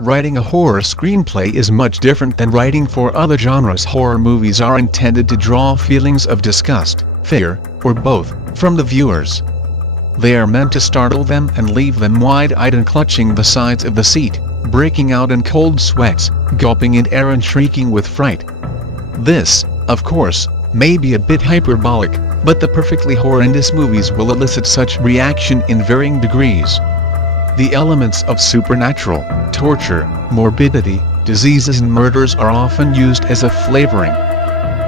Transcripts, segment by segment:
Writing a horror screenplay is much different than writing for other genres. Horror movies are intended to draw feelings of disgust, fear, or both, from the viewers. They are meant to startle them and leave them wide-eyed and clutching the sides of the seat, breaking out in cold sweats, gulping in air and shrieking with fright. This, of course, may be a bit hyperbolic, but the perfectly horrendous movies will elicit such reaction in varying degrees. The elements of supernatural, torture, morbidity, diseases and murders are often used as a flavoring.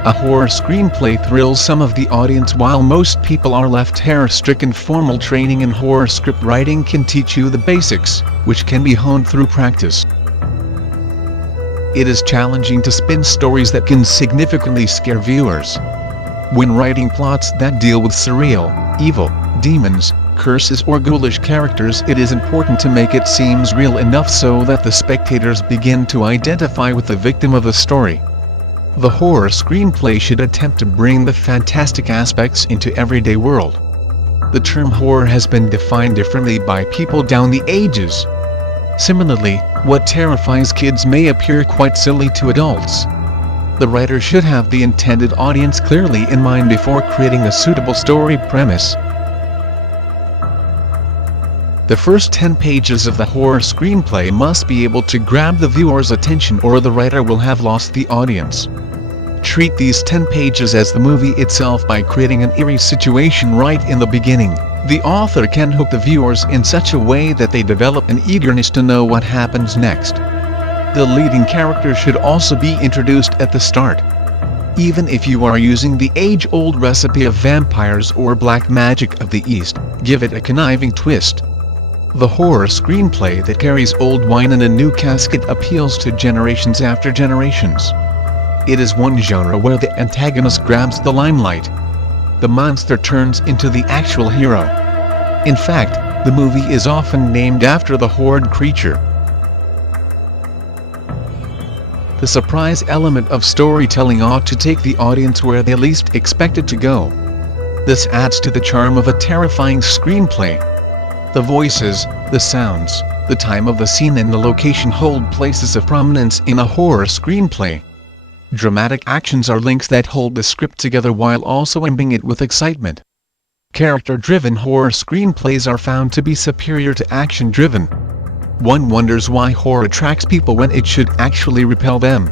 A horror screenplay thrills some of the audience while most people are left terror-stricken. Formal training in horror script writing can teach you the basics, which can be honed through practice. It is challenging to spin stories that can significantly scare viewers. When writing plots that deal with surreal, evil, demons, curses or ghoulish characters, it is important to make it seem real enough so that the spectators begin to identify with the victim of the story. The horror screenplay should attempt to bring the fantastic aspects into everyday world. The term horror has been defined differently by people down the ages. Similarly, what terrifies kids may appear quite silly to adults. The writer should have the intended audience clearly in mind before creating a suitable story premise. The first 10 pages of the horror screenplay must be able to grab the viewer's attention or the writer will have lost the audience. Treat these 10 pages as the movie itself by creating an eerie situation right in the beginning. The author can hook the viewers in such a way that they develop an eagerness to know what happens next. The leading character should also be introduced at the start. Even if you are using the age-old recipe of vampires or black magic of the East, give it a conniving twist. The horror screenplay that carries old wine in a new casket appeals to generations after generations. It is one genre where the antagonist grabs the limelight. The monster turns into the actual hero. In fact, the movie is often named after the horrid creature. The surprise element of storytelling ought to take the audience where they least expect it to go. This adds to the charm of a terrifying screenplay. The voices, the sounds, the time of the scene and the location hold places of prominence in a horror screenplay. Dramatic actions are links that hold the script together while also imbibing it with excitement. Character-driven horror screenplays are found to be superior to action-driven. One wonders why horror attracts people when it should actually repel them.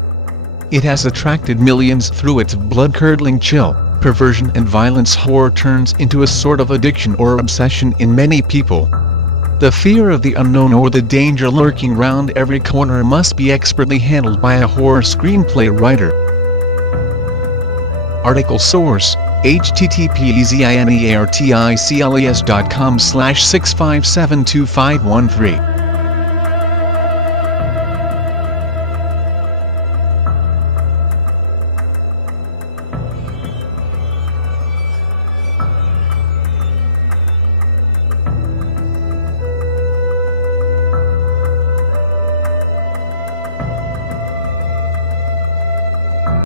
It has attracted millions through its blood-curdling chill, perversion and violence. Horror turns into a sort of addiction or obsession in many people. The fear of the unknown or the danger lurking round every corner must be expertly handled by a horror screenplay writer. Article source: http://zinearticles.com/6572513